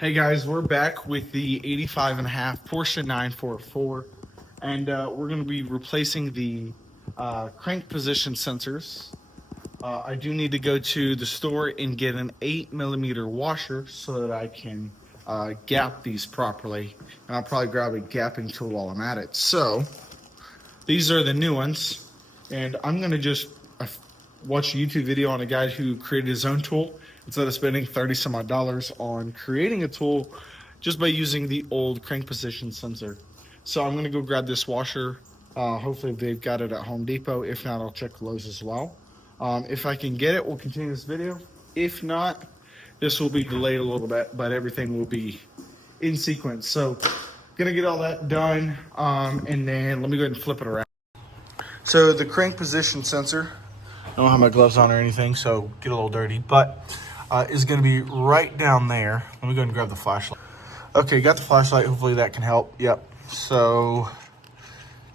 Hey guys, we're back with the 85.5 Porsche 944, and we're going to be replacing the crank position sensors. I do need to go to the store and get an 8mm washer so that I can gap these properly, and I'll probably grab a gapping tool while I'm at it. So these are the new ones, and I'm going to just watch a YouTube video on a guy who created his own tool instead of spending 30 some odd dollars on creating a tool just by using the old crank position sensor. So I'm going to go grab this washer. Hopefully they've got it at Home Depot. If not, I'll check Lowe's as well. If I can get it, we'll continue this video. If not, this will be delayed a little bit, but everything will be in sequence. So gonna get all that done, and then let me go ahead and flip it around. So the crank position sensor, I don't have my gloves on or anything, so get a little dirty, but is going to be right down there. Let me go ahead and grab the flashlight. Okay, got the flashlight. Hopefully that can help. Yep. So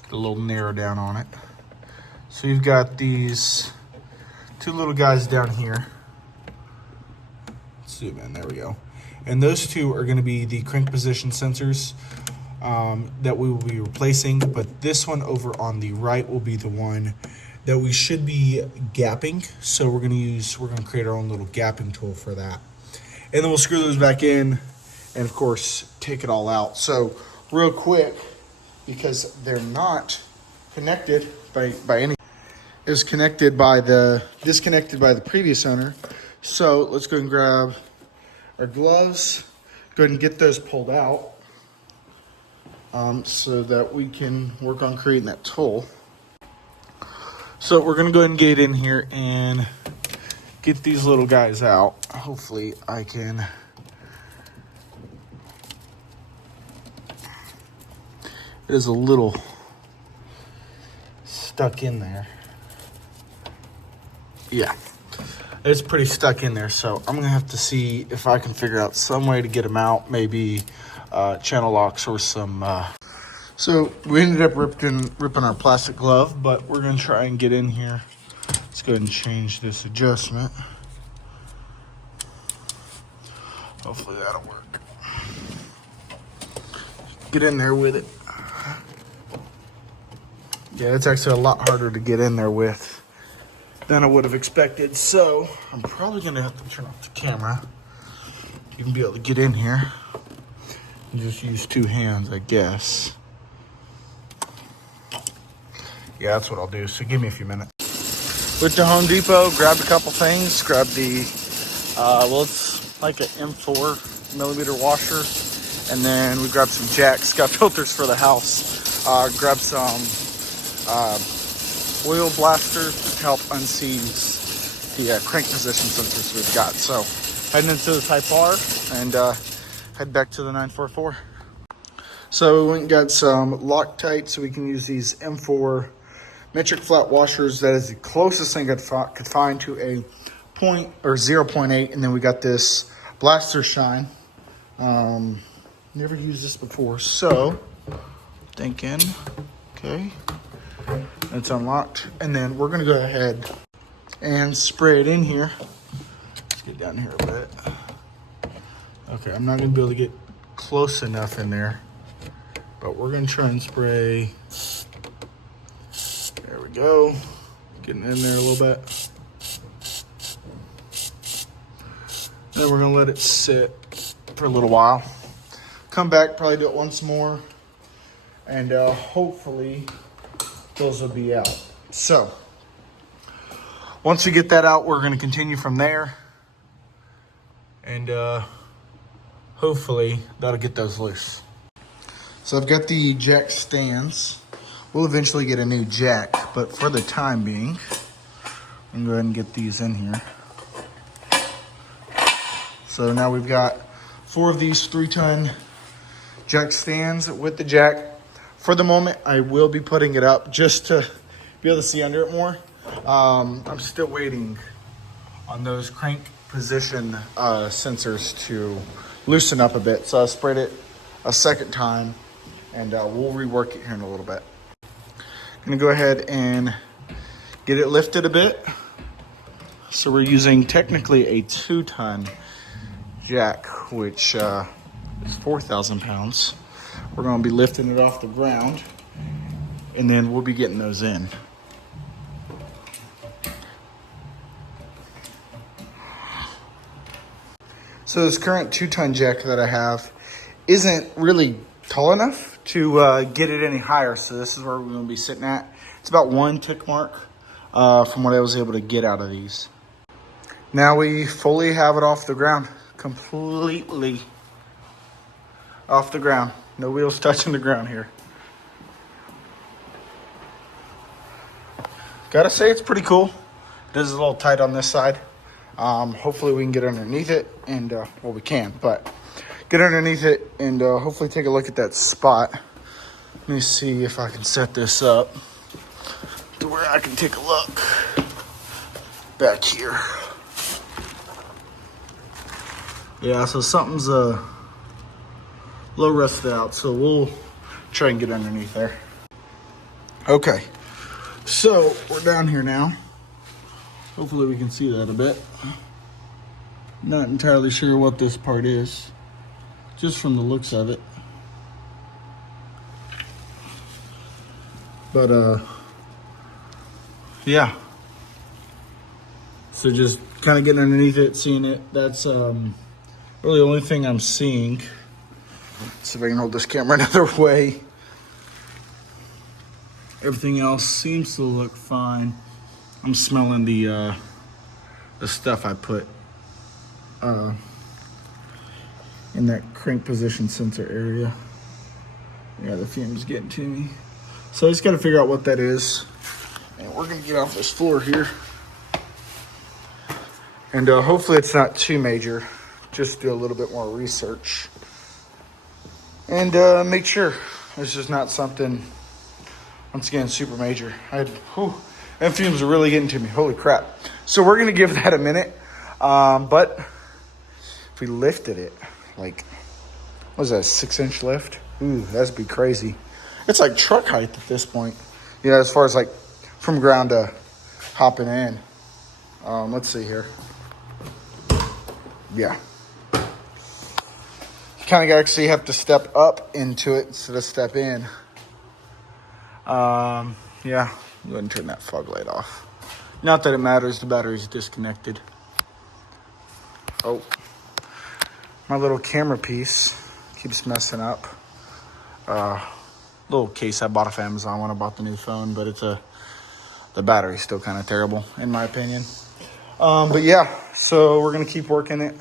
get a little narrow down on it. So you've got these two little guys down here. Let's zoom in. There we go. And those two are going to be the crank position sensors that we will be replacing, but this one over on the right will be the one that we should be gapping. So we're gonna create our own little gapping tool for that. And then we'll screw those back in and of course take it all out. So real quick, because they're not connected by any, it was disconnected by the previous owner. So let's go and grab our gloves, go ahead and get those pulled out so that we can work on creating that tool. So we're going to go ahead and get in here and get these little guys out. Hopefully I can. It is a little stuck in there. Yeah, it's pretty stuck in there. So I'm going to have to see if I can figure out some way to get them out. Maybe channel locks or some... So we ended up ripping our plastic glove, but we're going to try and get in here. Let's go ahead and change this adjustment. Hopefully that'll work. Get in there with it. Yeah, it's actually a lot harder to get in there with than I would have expected. So I'm probably going to have to turn off the camera. You can be able to get in here and just use two hands, I guess. Yeah, that's what I'll do. So give me a few minutes. Went to Home Depot, grabbed a couple things. Grabbed the, well, it's like an M4mm washer. And then we grabbed some jacks. Got filters for the house. Grabbed some oil blasters to help unseize the crank position sensors we've got. So heading into the Type R and head back to the 944. So we went and got some Loctite so we can use these M4 metric flat washers. That is the closest thing I could find to a 0.8, and then we got this blaster shine. Never used this before, so thinking, okay, it's unlocked, and then we're gonna go ahead and spray it in here. Let's get down here a bit. Okay, I'm not gonna be able to get close enough in there, but we're gonna try and spray. There we go. Getting in there a little bit. Then we're gonna let it sit for a little while. Come back, probably do it once more, and hopefully those will be out. So once we get that out, we're gonna continue from there, and hopefully that'll get those loose. So I've got the jack stands. We'll eventually get a new jack, but for the time being, I'm going to go ahead and get these in here. So now we've got 4 of these 3-ton jack stands with the jack. For the moment, I will be putting it up just to be able to see under it more. I'm still waiting on those crank position sensors to loosen up a bit. So I sprayed it a second time, and we'll rework it here in a little bit. I'm gonna go ahead and get it lifted a bit. So we're using technically a 2-ton jack, which is 4,000 pounds. We're going to be lifting it off the ground, and then we'll be getting those in. So this current 2-ton jack that I have isn't really tall enough to get it any higher. So this is where we're going to be sitting at. It's about 1 tick mark from what I was able to get out of these. Now we fully have it off the ground, completely off the ground. No wheels touching the ground here. Gotta say it's pretty cool. This is a little tight on this side. Hopefully we can get underneath it, and well, we can, but get underneath it and hopefully take a look at that spot. Let me see if I can set this up to where I can take a look back here. Yeah, so something's a little rusted out, so we'll try and get underneath there. Okay, so we're down here now. Hopefully we can see that a bit. Not entirely sure what this part is, just from the looks of it. But yeah. So just kind of getting underneath it, seeing it. That's really the only thing I'm seeing. Let's see if I can hold this camera another way. Everything else seems to look fine. I'm smelling the stuff I put in that crank position sensor area. Yeah, the fume's getting to me. So I just got to figure out what that is. And we're going to get off this floor here. And hopefully it's not too major. Just do a little bit more research. And make sure this is not something, once again, super major. And fumes are really getting to me. Holy crap. So we're going to give that a minute. But if we lifted it, like, what is that, a 6-inch lift? Ooh, that'd be crazy. It's like truck height at this point. You know, as far as like from ground to hopping in. Let's see here. Yeah. You kind of actually have to step up into it instead of step in. Yeah. Go ahead and turn that fog light off. Not that it matters, the battery's disconnected. Oh. My little camera piece keeps messing up. Little case I bought off Amazon when I bought the new phone, but the battery's still kind of terrible in my opinion. But yeah, so we're gonna keep working it.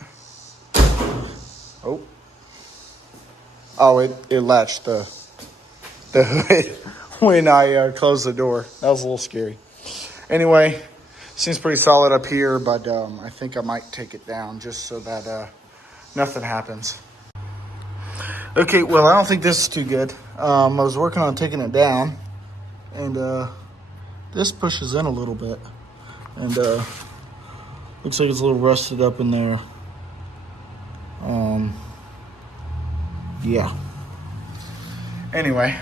Oh, it latched the hood when I closed the door. That was a little scary. Anyway, seems pretty solid up here, but I think I might take it down just so that nothing happens. Okay, well, I don't think this is too good. I was working on taking it down, and this pushes in a little bit, and looks like it's a little rusted up in there. Yeah. Anyway.